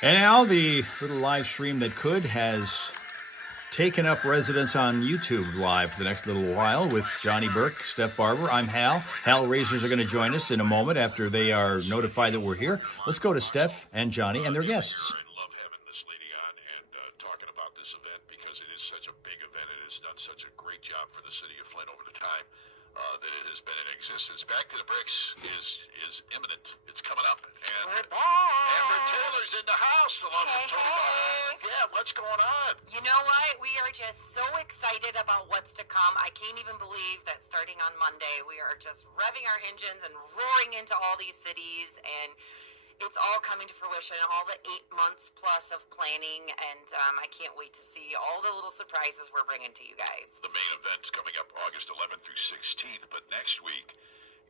And now the little live stream that could has taken up residence on YouTube Live for the next little while with Johnny Burke, Steph Barber. I'm Hal. Hal Razors are going to join us in a moment after they are notified that we're here. Let's go to Steph and Johnny and their guests. I love having this lady on and talking about this event because it is such a big event. It has done such a great job for the city of Flint over the time that it has been in existence. Back to the Bricks is imminent. It's coming up. And Amber Taylor's in the house along with Tony Bauer. Yeah, what's going on? You know what? We are just so excited about what's to come. I can't even believe that starting on Monday, we are just revving our engines and roaring into all these cities, and it's all coming to fruition, all the 8 months plus of planning, and I can't wait to see all the little surprises we're bringing to you guys. The main event's coming up August 11th through 16th, but next week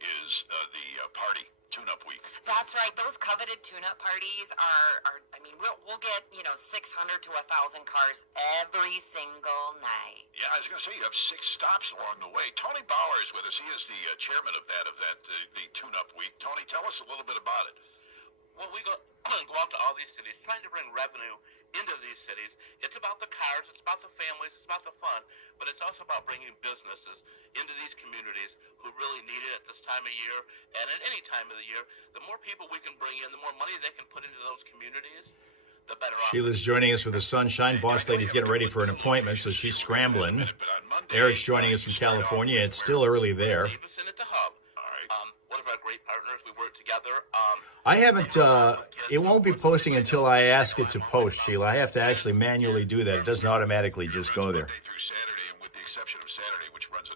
is the party, tune-up week. That's right. Those coveted tune-up parties are I mean, we'll get, 600 to 1,000 cars every single night. Yeah, I was going to say, you have 6 stops along the way. Tony Bauer is with us. He is the chairman of that event, the tune-up week. Tony, tell us a little bit about it. Well, we go out to all these cities, trying to bring revenue into these cities. It's about the cars, it's about the families, it's about the fun, but it's also about bringing businesses into these communities who really need it at this time of year and at any time of the year. The more people we can bring in, the more money they can put into those communities, the better off. Sheila's joining us with the sunshine. Boss lady's getting ready for an appointment, so she's scrambling. Eric's joining us from California. It's still early there. Davison at the hub. One of our great partners. We work together. I haven't, it won't be posting until I ask it to post, Sheila. I have to actually manually do that. It doesn't automatically just go there.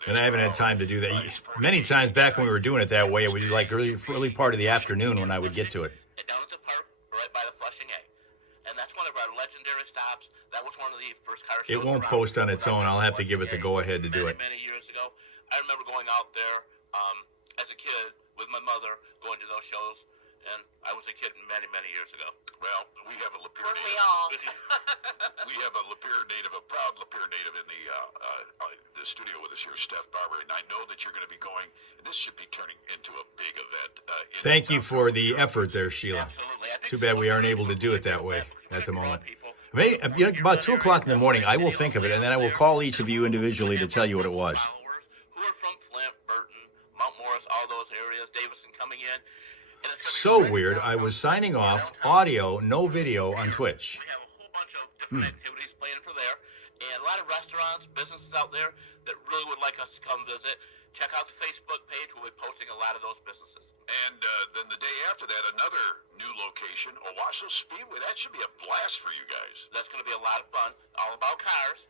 And I haven't had time to do that. Many times back when we were doing it that way, it would be like early part of the afternoon when I would get to it. Down at the park, right by the Flushing A. And that's one of our legendary stops. That was one of the first car shows. It won't post on its own. I'll have to give it the go-ahead to do it. Many years ago, I remember going out there as a kid with my mother, going to those shows, and I was a kid many, many years ago. Well, we have a Lapeer Weren't we native. all? We have a Lapeer native, a proud Lapeer native in the studio with us here, Steph Barber, and I know that you're going to be going, and this should be turning into a big event. Thank you for the effort there, Sheila. Absolutely. Too bad we aren't able to do it that way at the moment. Maybe, about 2 o'clock in the morning, I will think of it, and then I will call each of you individually to tell you what it was. Who are from Flint, Burton, Mount Morris, all those areas, Davison coming in. So weird. I was signing off, audio, no video on Twitch. We have a whole bunch of different activities planned for there, and a lot of restaurants, businesses out there that really would like us to come visit. Check out the Facebook page. We'll be posting a lot of those businesses. And then the day after that, another new location, Owasso Speedway. That should be a blast for you guys. That's going to be a lot of fun. All about cars.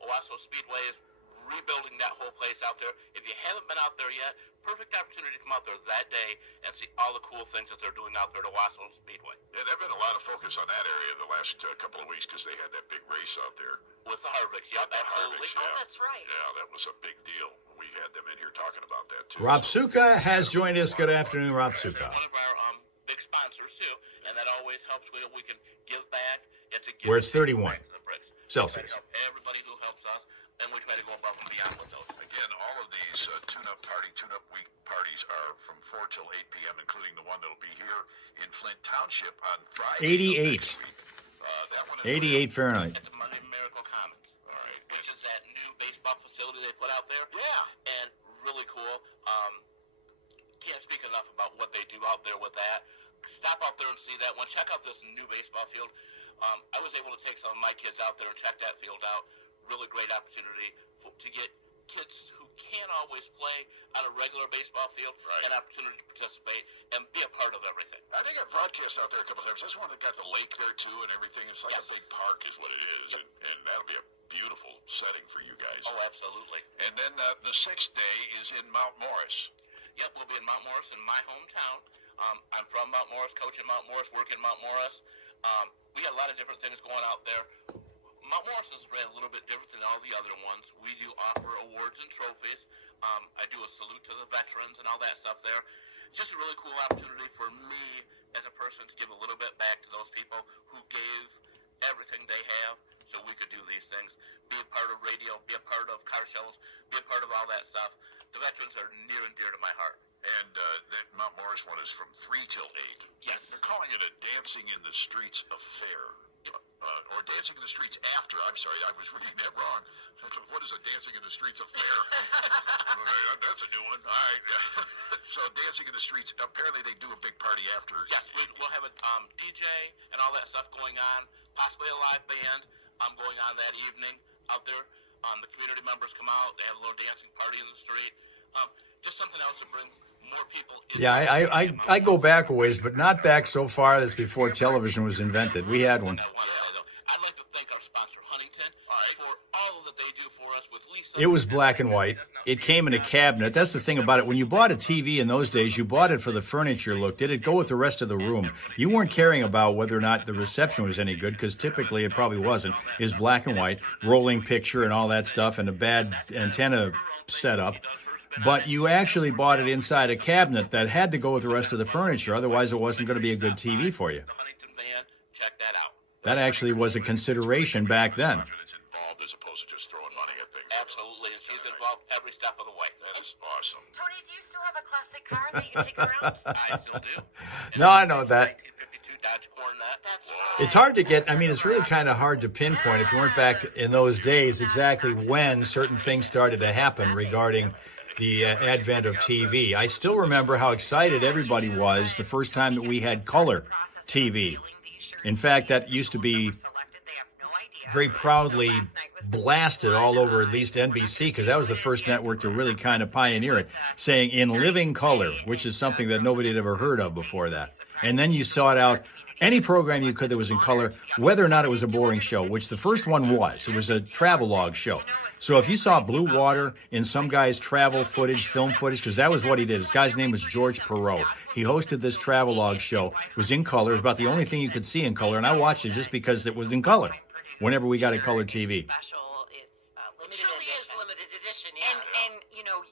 Owasso Speedway is rebuilding that whole place out there. If you haven't been out there yet, perfect opportunity to come out there that day and see all the cool things that they're doing out there at Owasso Speedway. Yeah, there's been a lot of focus on that area the last couple of weeks because they had that big race out there. With the Harvicks, yep, absolutely. Harvicks, yeah. Oh, that's right. Yeah, that was a big deal. We had them in here talking about that, too. Rob Suka has joined us. Good afternoon, Rob Suka. One of our big sponsors, too, and that always helps when we can give back. It's a gift Where it's 31 back to the Bricks. Celsius. Everybody who helps us, and we try to go above and beyond with those. Again, all of these tune-up week parties are from 4 till 8 p.m., including the one that will be here in Flint Township on Friday. 88. 88 Fahrenheit. It's Monday Miracle Commons, All right. which is that new baseball facility they put out there. Yeah. And really cool. Can't speak enough about what they do out there with that. Stop out there and see that one. Check out this new baseball field. I was able to take some of my kids out there and check that field out. Really great opportunity to get kids who can't always play on a regular baseball field an opportunity to participate and be a part of everything. I think I've broadcast out there a couple of times. This one that got the lake there, too, and everything. It's like a big park is what it is, and that'll be a beautiful setting for you guys. Oh, absolutely. And then the 6th day is in Mount Morris. Yep, we'll be in Mount Morris in my hometown. I'm from Mount Morris, coach in Mount Morris, work in Mount Morris. We got a lot of different things going out there. Mount Morris is a little bit different than all the other ones. We do offer awards and trophies. I do a salute to the veterans and all that stuff there. It's just a really cool opportunity for me as a person to give a little bit back to those people who gave everything they have so we could do these things. Be a part of radio, be a part of car shows, be a part of all that stuff. The veterans are near and dear to my heart. And that Mount Morris one is from 3 till 8. Yes. They're calling it a Dancing in the Streets affair. Or Dancing in the Streets after. I'm sorry, I was reading that wrong. What is a Dancing in the Streets affair? That's a new one. All right. So Dancing in the Streets, apparently they do a big party after. Yes, we'll have a DJ and all that stuff going on, possibly a live band going on that evening out there. The community members come out, they have a little dancing party in the street. Just something else to bring more people in. Yeah, I go back a ways, but not back so far. That's before television was invented. We had one. I'd like to thank our sponsor, Huntington, for all that they do for us with Lisa. It was black and white. It came in a cabinet. That's the thing about it. When you bought a TV in those days, you bought it for the furniture look. Did it go with the rest of the room? You weren't caring about whether or not the reception was any good, because typically it probably wasn't. It was black and white, rolling picture and all that stuff, and a bad antenna setup. But you actually bought it inside a cabinet that had to go with the rest of the furniture. Otherwise, it wasn't going to be a good TV for you. The Huntington van, check that out. That actually was a consideration back then. Confidence involved as opposed to just throwing money at things. Absolutely, and she's involved every step of the way. That is awesome. Tony, do you still have a classic car that you take around? I still do. No, I know that. 1952 Dodge Coronet. That's right. It's hard to get, I mean, it's really kind of hard to pinpoint if you weren't back in those days exactly when certain things started to happen regarding the advent of TV. I still remember how excited everybody was the first time that we had color TV. In fact, that used to be very proudly blasted all over at least NBC, because that was the first network to really kind of pioneer it, saying in living color, which is something that nobody had ever heard of before that. And then you sought out any program you could that was in color, whether or not it was a boring show, which the first one was. It was a travelogue show. So if you saw Blue Water in some guy's travel footage, film footage, because that was what he did. This guy's name was George Perot. He hosted this travelogue show. It was in color. It was about the only thing you could see in color, and I watched it just because it was in color whenever we got a color TV. Special, it's limited Truly edition. is limited edition, yeah. And you know,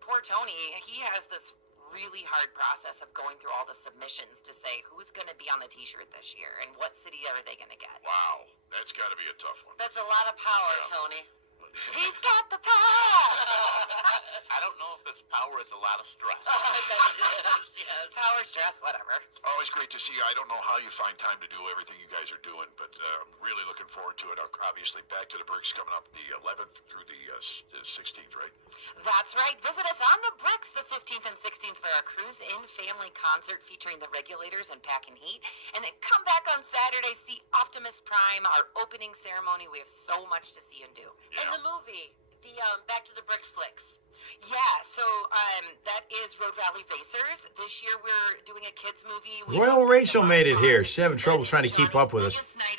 poor Tony, he has this really hard process of going through all the submissions to say who's going to be on the T-shirt this year and what city are they going to get. Wow, that's got to be a tough one. That's a lot of power, Yeah. Tony. He's got the power. I don't know if it's power, it's a lot of stress. Yes. Power, stress, whatever. Always great to see you. I don't know how you find time to do everything you guys are doing, but I'm really looking forward to it. Obviously, Back to the Bricks coming up the 11th through the 16th, right? That's right. Visit us on the Bricks the 15th and 16th for our Cruise In family concert featuring the Regulators and Pack and Heat. And then come back on Saturday, see Optimus Prime, our opening ceremony. We have so much to see and do. And the movie, the Back to the Bricks flicks. Yeah, so that is Road Valley Racers. This year we're doing a kids movie. Royal Rachel made it here. She's having trouble trying to keep up with us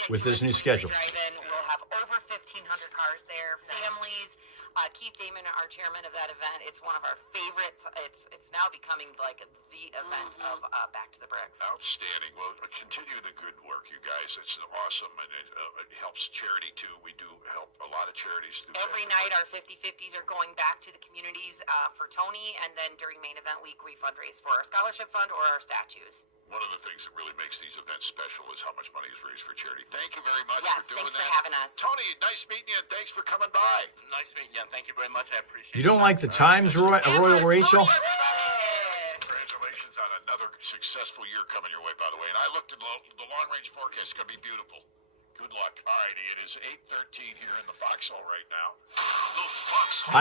with this new schedule. We'll have over 1,500 cars there, families. Keith Damon, our chairman of that event, it's one of our favorites. It's now becoming like the event of Back to the Bricks. Outstanding. Well, continue the good work, you guys. It's awesome, and it helps charity, too. We do help a lot of charities through Every night, our 50/50s are going back to the communities for Tony, and then during main event week, we fundraise for our scholarship fund or our statues. One of the things that really makes these events special is how much money is raised for charity. Thank you very much Yes, for doing thanks that. for having us. Tony, nice meeting you, and thanks for coming by. Nice meeting you, and thank you very much. I appreciate it. You don't like the Times, Royal Rachel? Congratulations on another successful year coming your way, by the way. And I looked at the long-range forecast. It's going to be beautiful. Good luck. All righty, it is 8:13 here in the Foxhole right now. The Foxhole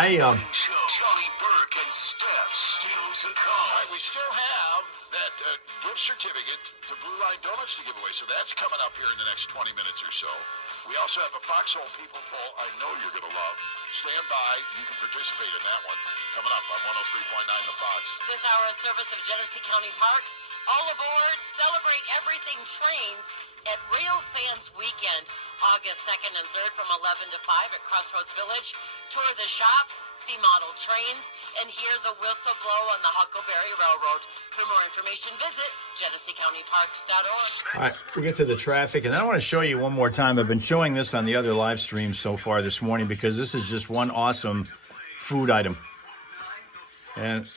Show. Johnny Burke and Steph still to come. All right, we still have that gift certificate to Blue Line Donuts to give away, so that's coming up here in the next 20 minutes or so. We also have a Foxhole People Poll I know you're going to love. Stand by. You can participate in that one. Coming up on 103.9 The Fox. This hour of service of Genesee County Parks. All aboard, celebrate everything trains at Rail Fans Weekend, August 2nd and 3rd from 11 to 5 at Crossroads Village. Tour the shops, see model trains, and hear the whistle blow on the Huckleberry Railroad. For more information, visit GeneseeCountyParks.org. All right, we'll get to the traffic, and then I want to show you one more time. I've been showing this on the other live streams so far this morning because this is just one awesome food item. And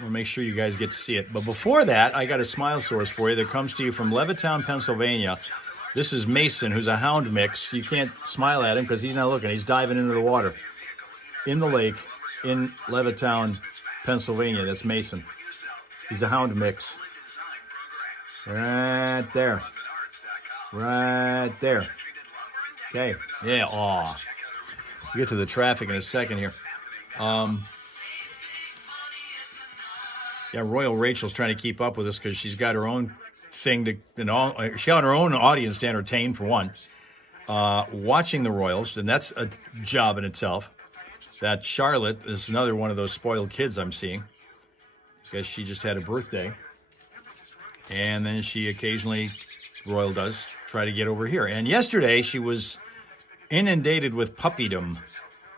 we'll make sure you guys get to see it. But before that, I got a smile source for you that comes to you from Levittown, Pennsylvania. This is Mason, who's a hound mix. You can't smile at him because he's not looking. He's diving into the water in the lake in Levittown, Pennsylvania. That's Mason. He's a hound mix. Right there. Right there. Okay. Yeah. Aw. We'll get to the traffic in a second here. Yeah, Royal Rachel's trying to keep up with us because she's got her own thing to, she got her own audience to entertain, for one. Watching the Royals, and that's a job in itself. That Charlotte is another one of those spoiled kids I'm seeing. I guess she just had a birthday. And then she occasionally, Royal does, try to get over here. And yesterday she was inundated with puppydom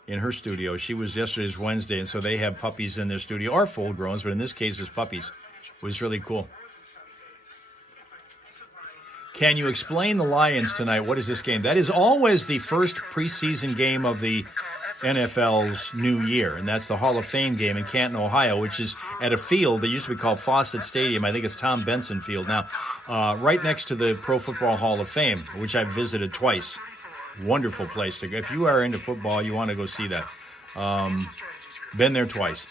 in her studio. Yesterday's Wednesday, and so they have puppies in their studio, or full-growns, but in this case it's puppies. It was really cool. Can you explain the Lions tonight? What is this game? That is always the first preseason game of the NFL's new year, and that's the Hall of Fame game in Canton, Ohio, which is at a field that used to be called Fawcett Stadium. I think it's Tom Benson Field now, right next to the Pro Football Hall of Fame, which I've visited twice. Wonderful place to go. If you are into football, you want to go see that. Been there twice.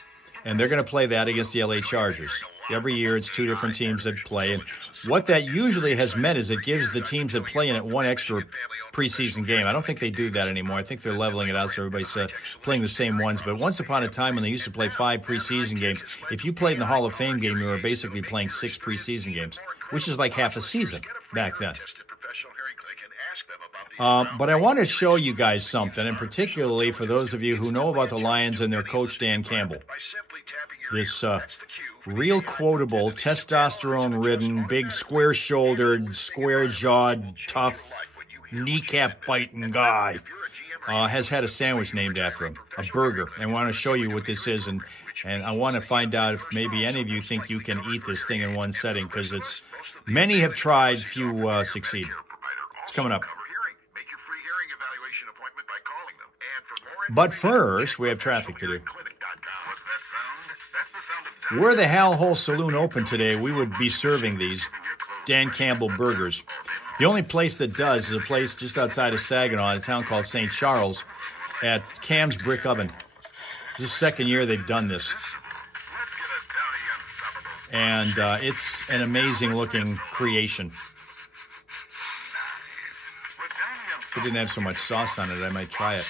And they're going to play that against the LA Chargers. Every year it's two different teams that play. And what that usually has meant is it gives the teams that play in it one extra preseason game. I don't think they do that anymore. I think they're leveling it out so everybody's playing the same ones. But once upon a time when they used to play 5 preseason games, if you played in the Hall of Fame game, you were basically playing 6 preseason games, which is like half a season back then. But I want to show you guys something, and particularly for those of you who know about the Lions and their coach, Dan Campbell. This real quotable, testosterone-ridden, big square-shouldered, square-jawed, tough, kneecap-biting guy has had a sandwich named after him, a burger. And I want to show you what this is, and I want to find out if maybe any of you think you can eat this thing in one setting, because many have tried, few succeed. It's coming up. But first, we have traffic to do. Were the Hal Hole Saloon open today, we would be serving these Dan Campbell burgers. The only place that does is a place just outside of Saginaw, in a town called St. Charles, at Cam's Brick Oven. This is the second year they've done this. And it's an amazing-looking creation. If it didn't have so much sauce on it, I might try it.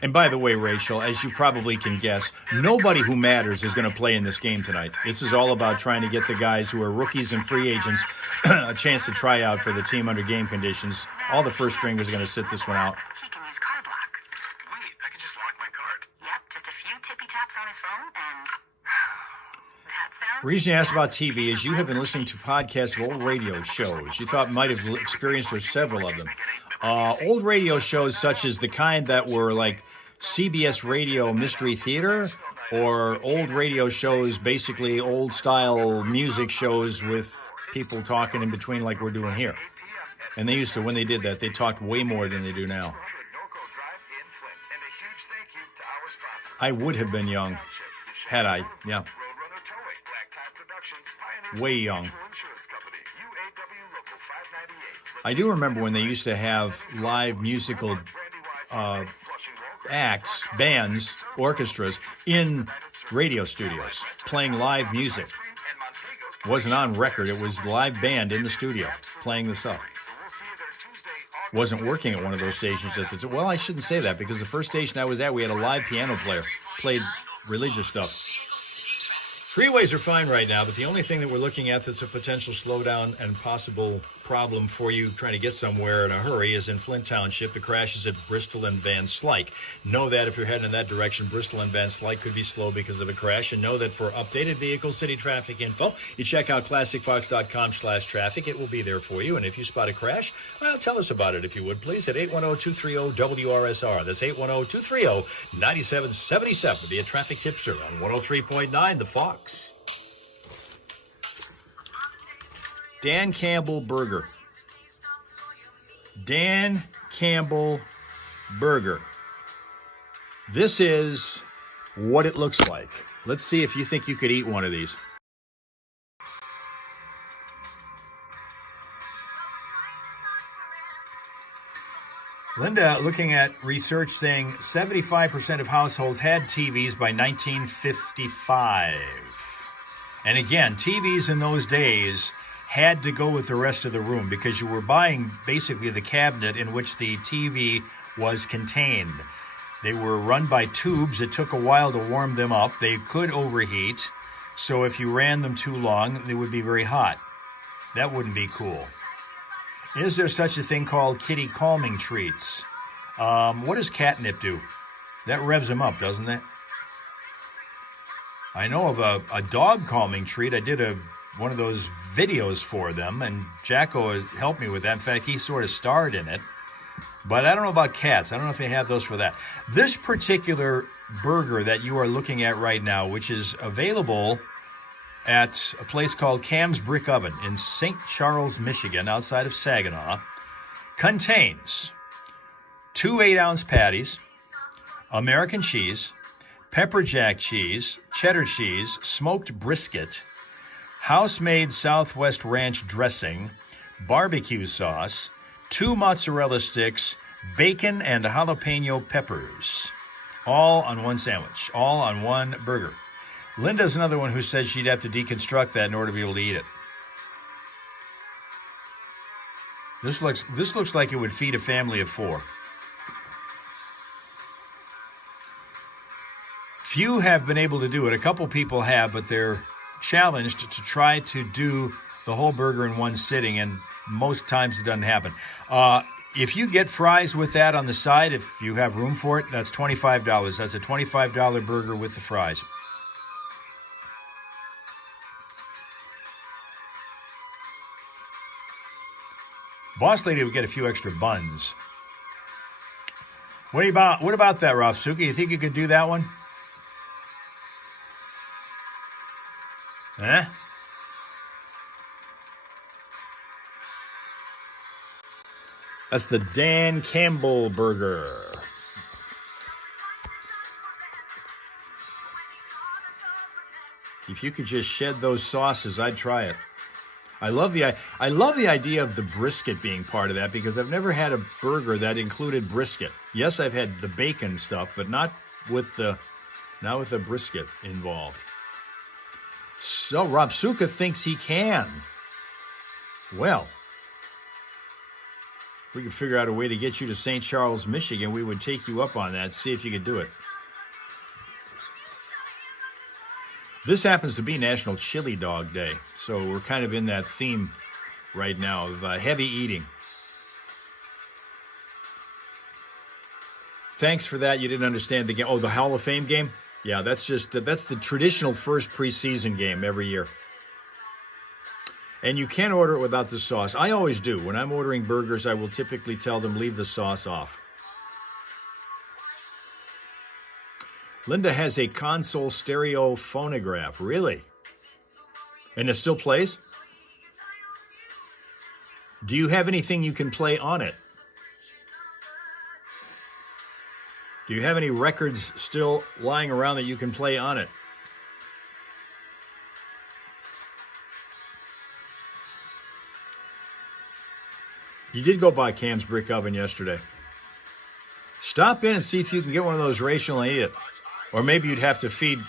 And by the way, Rachel, as you probably can guess, nobody who matters is going to play in this game tonight. This is all about trying to get the guys who are rookies and free agents a chance to try out for the team under game conditions. All the first stringers are going to sit this one out. He can use card lock. Wait, I can just lock my card. Yep, just a few tippy taps on his phone and... that sound? The reason you asked about TV is you have been listening to podcasts of old radio shows. You thought might have experienced several of them. Old radio shows such as the kind that were like CBS Radio Mystery Theater, or old radio shows, basically old-style music shows with people talking in between like we're doing here. And they used to, when they did that, they talked way more than they do now. I would have been young, had I, yeah. Way young. I do remember when they used to have live musical acts, bands, orchestras in radio studios playing live music. It wasn't on record. It was live band in the studio playing this up. Wasn't working at one of those stations at the time. Well, I shouldn't say that, because the first station I was at, we had a live piano player, played religious stuff. Freeways are fine right now, but the only thing that we're looking at that's a potential slowdown and possible problem for you trying to get somewhere in a hurry is in Flint Township. The crash is at Bristol and Van Slyke. Know that if you're heading in that direction, Bristol and Van Slyke could be slow because of a crash. And know that for updated vehicle city traffic info, you check out classicfox.com/traffic. It will be there for you. And if you spot a crash, well, tell us about it if you would, please, at 810-230-WRSR. That's 810-230-9777. Be a traffic tipster on 103.9 The Fox. Dan Campbell Burger. Dan Campbell Burger. This is what it looks like. Let's see if you think you could eat one of these. Linda, looking at research saying 75% of households had TVs by 1955. And again, TVs in those days had to go with the rest of the room because you were buying basically the cabinet in which the TV was contained. They were run by tubes. It took a while to warm them up. They could overheat. So if you ran them too long, they would be very hot. That wouldn't be cool. Is there such a thing called kitty calming treats? What does catnip do? That revs them up, doesn't it? I know of a dog calming treat. I did one of those videos for them, and Jacko has helped me with that. In fact, he sort of starred in it. But I don't know about cats. I don't know if they have those for that. This particular burger that you are looking at right now, which is available at a place called Cam's Brick Oven in St. Charles, Michigan, outside of Saginaw, contains 2 8-ounce patties, American cheese, pepper jack cheese, cheddar cheese, smoked brisket, house-made Southwest Ranch dressing, barbecue sauce, 2 mozzarella sticks, bacon, and jalapeno peppers. All on one sandwich, all on one burger. Linda's another one who said she'd have to deconstruct that in order to be able to eat it. This looks like it would feed a family of 4. Few have been able to do it. A couple people have, but they're challenged to try to do the whole burger in one sitting, and most times it doesn't happen. If you get fries with that on the side, if you have room for it, that's $25. That's a $25 burger with the fries. Boss Lady would get a few extra buns. What about that, Rafsuka? You think you could do that one? Eh? That's the Dan Campbell burger. If you could just shed those sauces, I'd try it. I love the idea of the brisket being part of that because I've never had a burger that included brisket. Yes, I've had the bacon stuff, but not with the brisket involved. So Rafsuka thinks he can. Well, if we could figure out a way to get you to St. Charles, Michigan, we would take you up on that, see if you could do it. This happens to be National Chili Dog Day, so we're kind of in that theme right now of heavy eating. Thanks for that. You didn't understand the game. Oh, the Hall of Fame game? Yeah, that's the traditional first preseason game every year. And you can't order it without the sauce. I always do. When I'm ordering burgers, I will typically tell them leave the sauce off. Linda has a console stereo phonograph. Really? And it still plays? Do you have anything you can play on it? Do you have any records still lying around that you can play on it? You did go by Cam's Brick Oven yesterday. Stop in and see if you can get one of those racial and eat it. Or maybe you'd have to feed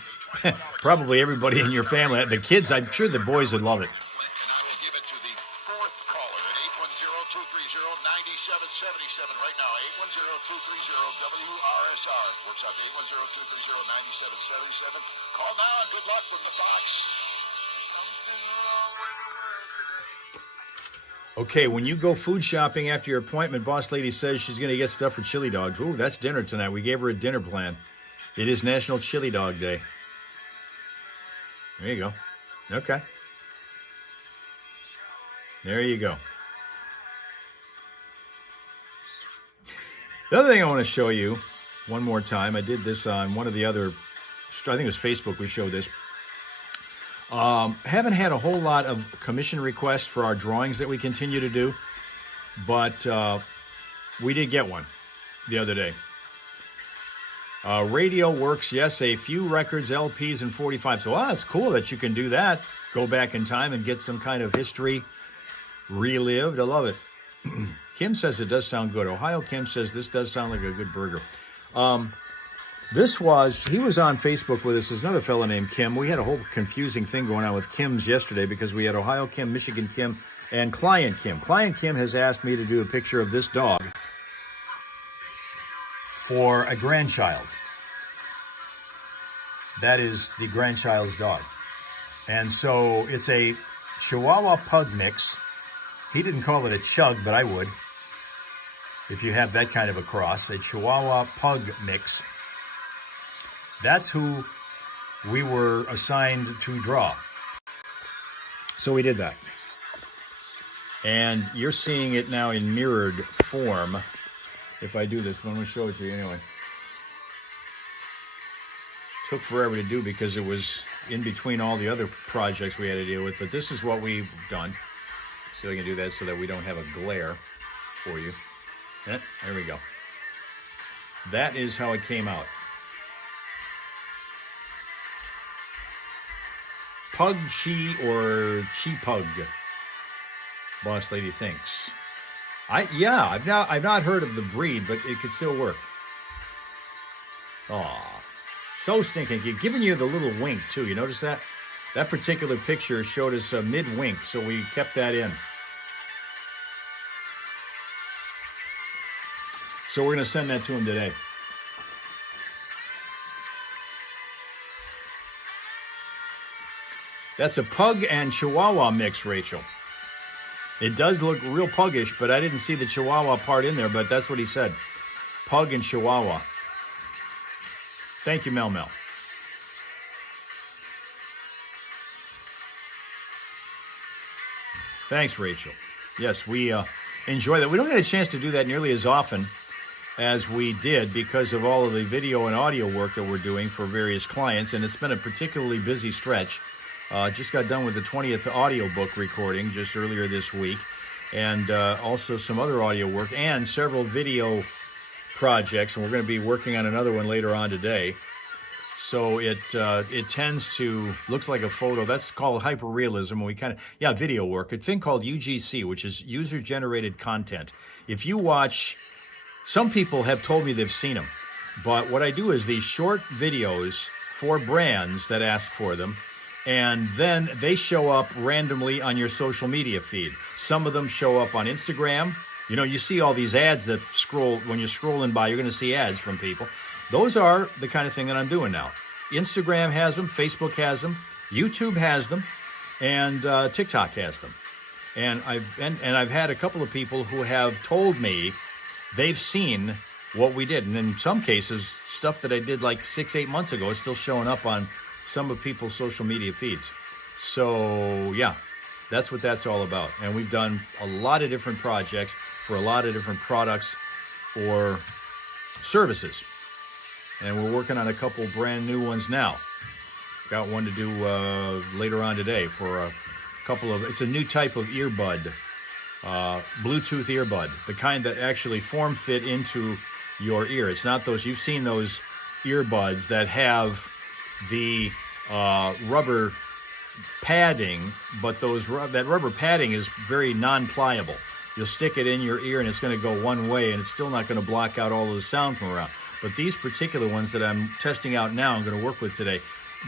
probably everybody in your family. The kids, I'm sure the boys would love it. We'll give it to the fourth caller at 810-230-9777 right now. 810-230-WRSR. Works out to 810-230-9777. Call now and good luck from the Fox. There's something wrong with the world today. Okay, when you go food shopping after your appointment, Boss Lady says she's going to get stuff for chili dogs. Ooh, that's dinner tonight. We gave her a dinner plan. It is National Chili Dog Day. There you go. Okay. There you go. The other thing I want to show you one more time, I did this on one of the other, I think it was Facebook we showed this. Haven't had a whole lot of commission requests for our drawings that we continue to do, but we did get one the other day. Radio Works, yes, a few records, LPs, and 45. So, it's cool that you can do that. Go back in time and get some kind of history relived. I love it. Kim says it does sound good. Ohio Kim says this does sound like a good burger. He was on Facebook with us. There's another fellow named Kim. We had a whole confusing thing going on with Kims yesterday because we had Ohio Kim, Michigan Kim, and Client Kim. Client Kim has asked me to do a picture of this dog for a grandchild. That is the grandchild's dog. And so it's a Chihuahua Pug mix. He didn't call it a chug, but I would. If you have that kind of a cross, a Chihuahua Pug mix. That's who we were assigned to draw. So we did that. And you're seeing it now in mirrored form. If I do this, I'm going to show it to you anyway. Took forever to do because it was in between all the other projects we had to deal with. But this is what we've done. See if I can do that so that we don't have a glare for you. Yeah, there we go. That is how it came out. Pug Chi or Chi Pug, Boss Lady thinks. I've not heard of the breed, but it could still work. Aw, so stinking cute. Giving you the little wink too. You notice that? That particular picture showed us a mid-wink, so we kept that in. So we're going to send that to him today. That's a pug and Chihuahua mix, Rachel. It does look real puggish, but I didn't see the Chihuahua part in there, but that's what he said. Pug and Chihuahua. Thank you, Mel Mel. Thanks, Rachel. Yes, we enjoy that. We don't get a chance to do that nearly as often as we did because of all of the video and audio work that we're doing for various clients, and it's been a particularly busy stretch. Just got done with the 20th audiobook recording just earlier this week, and also some other audio work and several video projects, and we're going to be working on another one later on today. So it tends to, looks like a photo. That's called hyperrealism. And we kind of, video work. A thing called UGC, which is user-generated content. If you watch, some people have told me they've seen them, but what I do is these short videos for brands that ask for them, and then they show up randomly on your social media feed. Some of them show up on Instagram. You know, you see all these ads that scroll, when you're scrolling by, you're going to see ads from people. Those are the kind of thing that I'm doing now. Instagram has them, Facebook has them, YouTube has them, and TikTok has them. And I've had a couple of people who have told me they've seen what we did. And in some cases, stuff that I did like 6-8 months ago is still showing up on some of people's social media feeds. So, yeah, that's what that's all about. And we've done a lot of different projects for a lot of different products or services. And we're working on a couple brand new ones now. Got one to do later on today for a couple of, it's a new type of earbud, Bluetooth earbud, the kind that actually form fit into your ear. It's not those, you've seen those earbuds that have the rubber padding, but that rubber padding is very non-pliable. You'll stick it in your ear and it's going to go one way and it's still not going to block out all of the sound from around. But these particular ones that I'm testing out now, I'm going to work with today,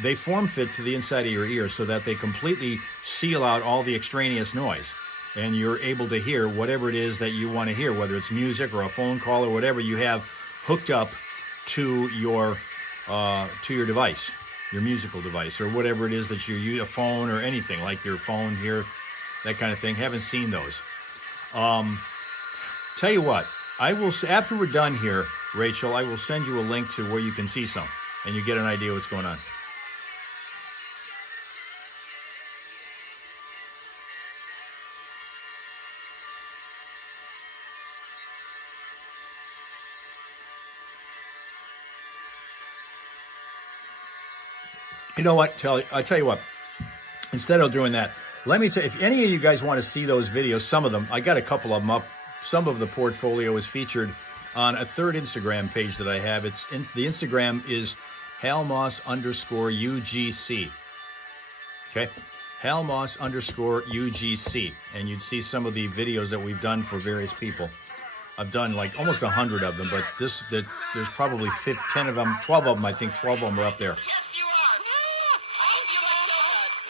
they form fit to the inside of your ear so that they completely seal out all the extraneous noise. And you're able to hear whatever it is that you want to hear, whether it's music or a phone call or whatever you have hooked up to your device, your musical device, or whatever it is that you use, a phone or anything like your phone here, that kind of thing. Haven't seen those. Tell you what, I will, after we're done here, Rachel, I will send you a link to where you can see some and you get an idea what's going on. You know what? I tell you what. Instead of doing that, let me tell you, if any of you guys want to see those videos, some of them, I got a couple of them up. Some of the portfolio is featured on a third Instagram page that I have. The Instagram is Hal Maas _UGC. Okay? Hal Maas _UGC, and you'd see some of the videos that we've done for various people. I've done like almost 100 of them, but there's probably 10 of them, 12 of them. I think 12 of them are up there. Yes, you are. I hope you like donuts.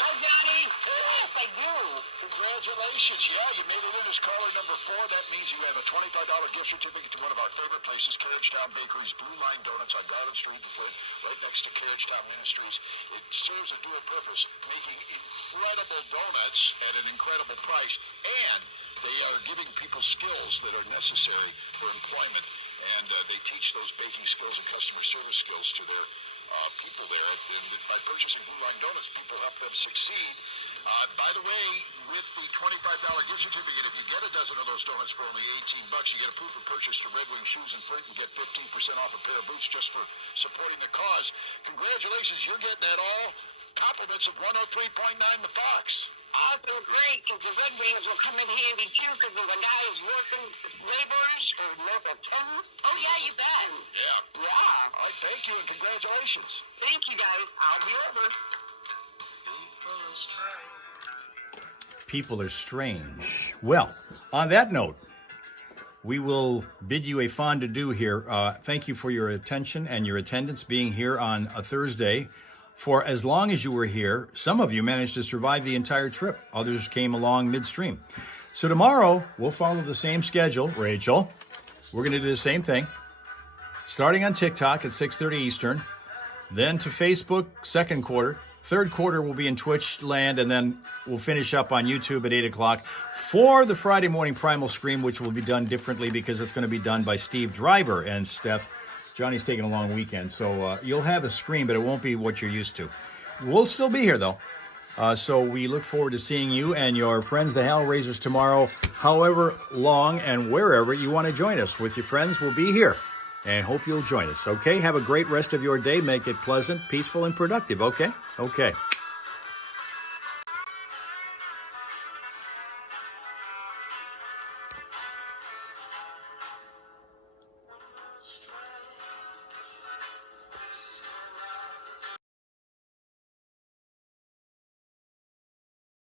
Oh, Johnny. Yes, I do. Congratulations. Yeah, you made it in as caller number 4. That means you have a $25 gift certificate to one of our favorite places, Carriagetown Bakery's Blue Line Donuts on Garden Street, right next to Carriagetown Ministries. It serves a dual purpose, making incredible donuts at an incredible price, and they are giving people skills that are necessary for employment, and they teach those baking skills and customer service skills to their people there. And by purchasing Blue Line Donuts, people help them succeed. By the way, with the $25 gift certificate, if you get a dozen of those donuts for only $18, you get a proof of purchase to Red Wing Shoes in Flint and get 15% off a pair of boots just for supporting the cause. Congratulations, you're getting that all. Compliments of 103.9 The Fox. Awesome, great, because the Red Wings will come in handy too, because the guys working laborers for local town. Oh yeah, you bet. Yeah. Yeah. All right, thank you and congratulations. Thank you guys. I'll be over. People are strange. Well, on that note, we will bid you a fond adieu here. Thank you for your attention and your attendance, being here on a Thursday. For as long as you were here, some of you managed to survive the entire trip. Others came along midstream. So tomorrow, we'll follow the same schedule, Rachel. We're going to do the same thing. Starting on TikTok at 6:30 Eastern, then to Facebook, second quarter. Third quarter will be in Twitch land, and then we'll finish up on YouTube at 8 o'clock for the Friday morning Primal Scream, which will be done differently because it's going to be done by Steve Driver and Steph. Johnny's taking a long weekend, so you'll have a scream, but it won't be what you're used to. We'll still be here, though. So we look forward to seeing you and your friends, the Hellraisers, tomorrow, however long and wherever you want to join us. With your friends, we'll be here, and hope you'll join us, okay? Have a great rest of your day. Make it pleasant, peaceful, and productive, okay? Okay.